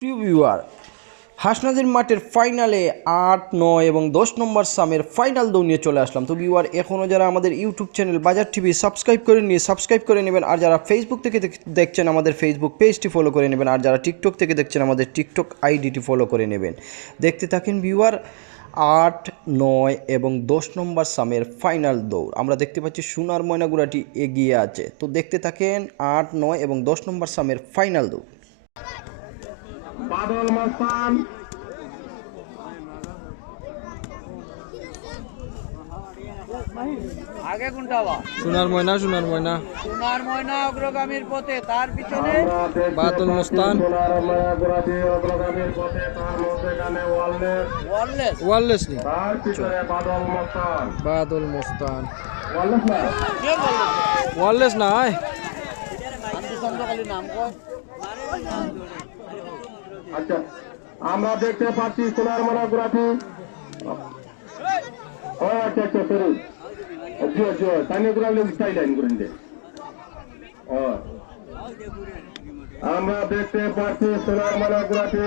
প্রিয় ভিউয়ার, হাসনাজির মাঠের ফাইনালে আট, নয় এবং দশ নম্বর সামের ফাইনাল দৌড় চলে আসলাম। তো ভিউয়ার এখনও যারা আমাদের YouTube channel Bazar TV subscribe করে নিয়ে সাবস্ক্রাইব করে নেবেন। আর যারা ফেসবুক থেকে দেখ- দেখছেন আমাদের ফেসবুক পেজটি ফলো করে নেবেন। আর যারা টিকটক থেকে দেখছেন আমাদের টিকটক আইডিটি ফলো করে নেবেন। দেখতে থাকেন ভিউয়ার, আট, নয় এবং দশ নম্বর সামের ফাইনাল দৌড়। আমরা দেখতে পাচ্ছি সোনার ময়নাগুড়াটি এগিয়ে আছে। তো দেখতে থাকেন আট, নয় এবং দশ নম্বর সামের ফাইনাল দৌড়। বাদল মস্তান আগে কোনটা বা সোনার ময়না সোনার ময়না। সোনার ময়না অগ্রগামীর পথে তার পিছনে? পাচ্ছি মস্তান। অগ্রগামীর পথে তার মধ্যেখানে ওয়ালনেস ওয়ারলেস। ওয়ারলেস? নি তার পিছনে বাদল মস্তান। বাদল মোস্তান। না? কে ওয়ারলেস শান্তি নাম কয় আচ্ছা আমরা দেখতে পাচ্ছি সোনার মায়াগুড়াটি ও আচ্ছা আচ্ছা সরি জিও জিও গুড়ালে স্টাইল লাইন করেন আমরা দেখতে পাচ্ছি সোনার মালাগুড়াটি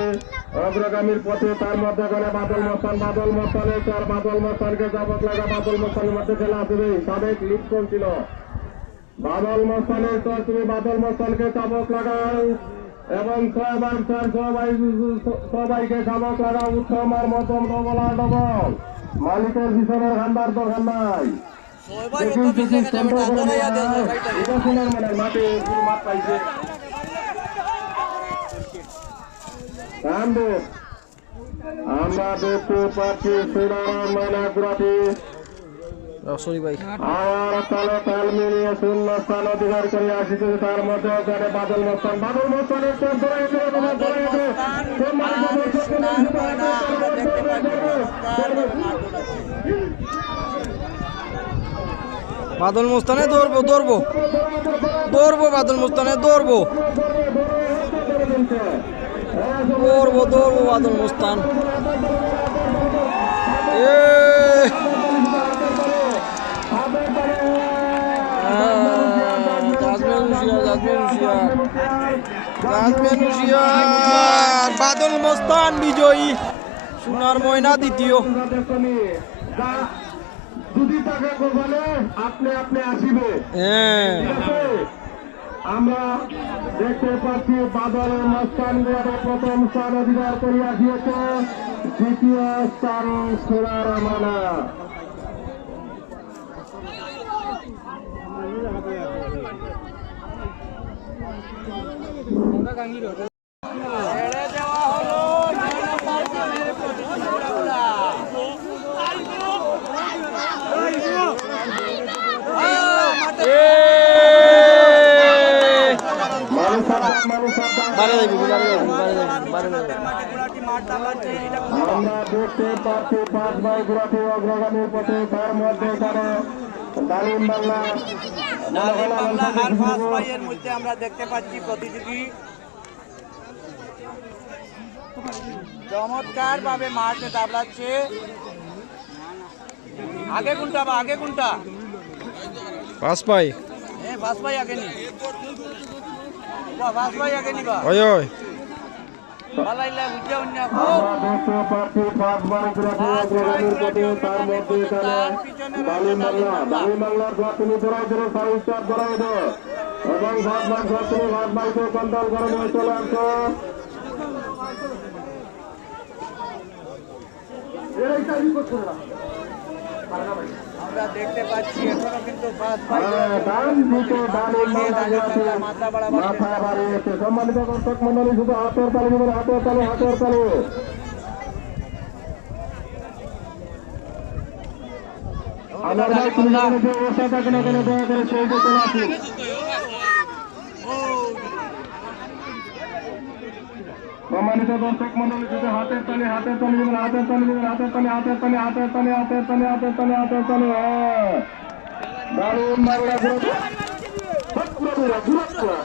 অগ্রগামীর পথে, তার মধ্যে করে বাদল মস্তান, বাদল মস্তানে তার বাদল মস্তানকে জবত লাগা বাদল মস্তানের মধ্যে খেলা আসবে সাবেক লিড ছিল? বাদল মস্তানের তোর তুমি বাদল মস্তানকে চাবক লাগাও। এবং চার সবাই সবাইকে চাবক লাগাও উত্তম আর মতম ডবল। আর ডবল মালিকের পিছনের খান্দার দরকার নাই। আমরা দেখতে পাচ্ছি সোনার ময়না গুড়াটি সরি ভাই। অধিকার করে তার মধ্যে বাদল মস্তান বাদল মোস্তানে দৌড়বো দৌড়বো। দৌড়বো বাদল মোস্তানে, দৌড়বো। দৌড়বো দৌড়বো বাদল মোস্তান। বাদল মোস্তান বিজয়ী, সোনার ময়না দ্বিতীয়। যদি কোপালে আপনি আসিবে? আমরা দেখতে পাচ্ছি বাদল মস্তান প্রথম স্থান অধিকার করিয়া দিয়েছে। দ্বিতীয় স্থান সোনার মানা আমরা দেখতে পাচ্ছি পাঁচ ভাই গুড়াটি অগ্রগামীর পথে তার মধ্যে এখানে ডালিম বাংলা নালিম বাংলা আর পাঁচ ভাইয়ের মধ্যে আমরা দেখতে পাচ্ছি প্রতিযোগী। চমৎকার ভাবে মাঠে দাবলাচ্ছে আগে কোনটা বা আগে কোনটা? পাই এ পাঁচ ভাই আগে নি। পাঁচ ভাই আগে নি বা? ওই ওই। এবং তুমি ভাত ভাইকে কন্ট্রোল করে নিয়ে চলে আসো এইটাই করছ না। আমরা দেখতে পাচ্ছি এখনও কিন্তু ভাই হ্যাঁ, মাথা বাড়াবার সম্মানিত দর্শক মন্ডলী শুধু হাতের তালি দেবেন হাতের তালি হাতের তালি। অবস্থা দয়া করে চলে আসুন সম্মানিত দর্শক মন্ডলী শুধু হাতের তালি হাতের তালি দেবেন হাতের তালি দেবেন হাতের তালি হাতের তালি হাতের তালি হাতের তালি হাতের তালি হাতের তালি হ্যাঁ দারুণ বাংলা ঘুরে ঘুরে ঘুরে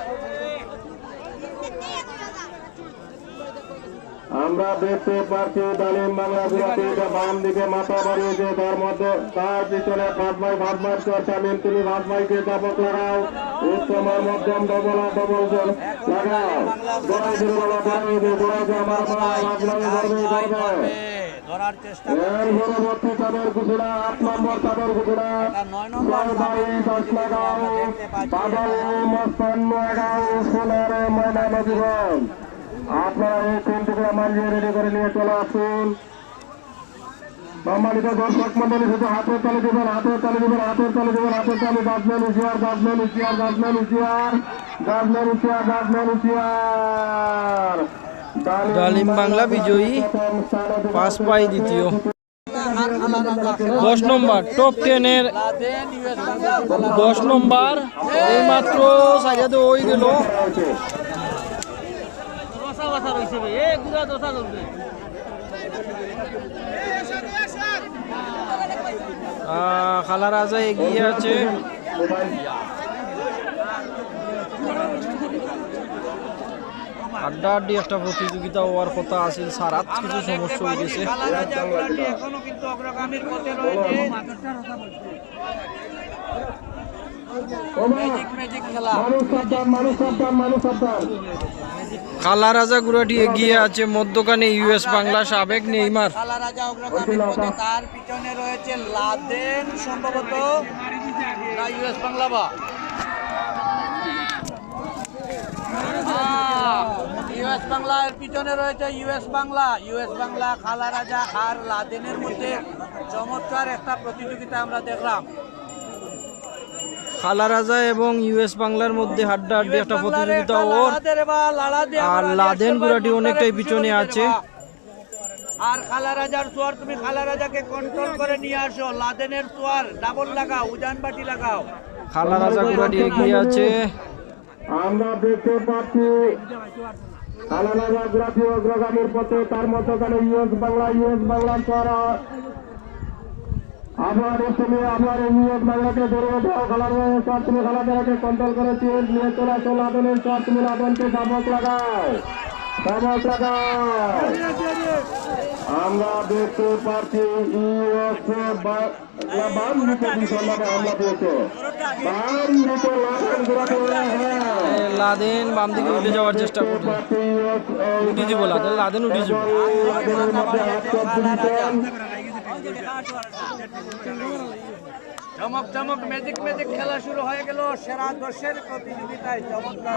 আমরা দেখতে পাচ্ছি ডালিম বাংলা গুলাটি বাম দিকে মাথা বাড়িয়েছে তার মধ্যে তার পিছনে ভাত ভাই ভাত ভাই চর্চা মিল তুমি ভাত ভাইকে চাপক লাগাও। উত্তমার মধ্যম ডবল ডবল লাগাও গোড়াই গোড়াই আমার এর পরবর্তী কুকুরা আট নম্বর চাদর কুকুরা নয় নম্বর দশ লাগাও। বাদল মস্তান্ন এগাও সোনার ময়না নদীগঞ্জ আপনারা এই তিন টুকরা মারিয়ে রেডি করে নিয়ে চলে আসুন। সম্মানিত দর্শক মন্ডলী শুধু হাতের তালে দেবেন হাতের তালে দেবেন হাতের তালে দেবেন হাতের তালে। গাছম্যান উচিয়ার গাছম্যান উচিয়ার গাছম্যান উচিয়ার উচিয়ার উচিয়ার। ডালিম বাংলা বিজয়ী পাঁচ পাই দ্বিতীয়। দশ নম্বর টপ টেনের লাদেন ইউএস বাংলা দশ আহ, খালা রাজা এগিয়ে আছে। আড্ডা আড্ডি একটা প্রতিযোগিতা হওয়ার কথা আছে সারাত কিছু সমস্যা হয়ে গেছে। কালা রাজা গুড়াটি এগিয়ে আছে মধ্যখানে ইউএস বাংলা সাবেক নেইমার। কালা রাজা অগ্রগামীর পথে তার পিছনে রয়েছে লাদেন সম্ভবত। না ইউএস বাংলা বা। ইউএস বাংলা এর পিছনে রয়েছে ইউএস বাংলা। ইউএস বাংলা খালা রাজা আর লাদেনের মধ্যে চমৎকার একটা প্রতিযোগিতা আমরা দেখলাম। খালা রাজা এবং ইউএস বাংলার মধ্যে হাড্ডা হাড্ডি একটা প্রতিযোগিতা ওর। আর লাদেন গুড়াটি অনেকটাই পিছনে আছে। আর খালা রাজার সোয়ার তুমি খালা রাজাকে কন্ট্রোল করে নিয়ে আসো। লাদেনের সোয়ার ডাবল লাগাও উজান বাটি লাগাও। খালা রাজা গুড়াটি এগিয়ে আছে। আমরা দেখতে পাচ্ছি আলাদা গ্রাফি অগ্রগামীর পথে তার মধ্যখানে ইউএস বাংলা ইউএস বাংলার ছাড়া সময় আমার এই ইউএস বাংলাকে ধরে দাও খেলার চার তুমি খেলাধুলাকে কন্ট্রোল করেছি নিয়ে চলে আসো লাদনের চার তুমি লাদনকে সাবক লাগাও। সাবক লাগাও। আমরা দেখতে পাচ্ছি ইউএস বাম দিকে বিশালভাবে হামলা দিয়েছে। বাম দিকে লাদন গ্রাফি হ্যাঁ। লাদেন বাম দিকে উঠে যাওয়ার চেষ্টা করছে। উঠে দিব লাদেন লাদেন উঠে যাব চমক চমক ম্যাজিক ম্যাজিক খেলা শুরু হয়ে গেল সেরা দশের প্রতিযোগিতায় চমৎকার।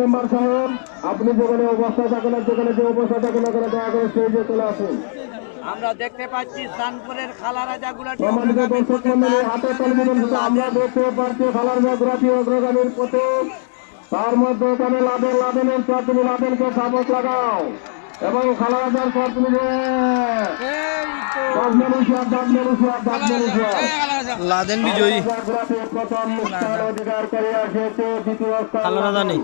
মেম্বার সাহেব আপনি যেখানে অবস্থায় থাকেন যেখানে যে অবস্থা থাকেন দয়া করে স্টেজে চলে আসুন। আমরা দেখতে পাচ্ছি সানপুরের খালা রাজা গুলাটি আমরা দেখতে পাচ্ছি খালার জাগ্রাফি অগ্রগামীর পথে তার মধ্যে এখানে লাদেন লাদেনের তুমি লাদেনকে সাবক লাগাও। এবং খালা রাজার তুমি লাদেন বিজয়ী। খালা রাজা নেই।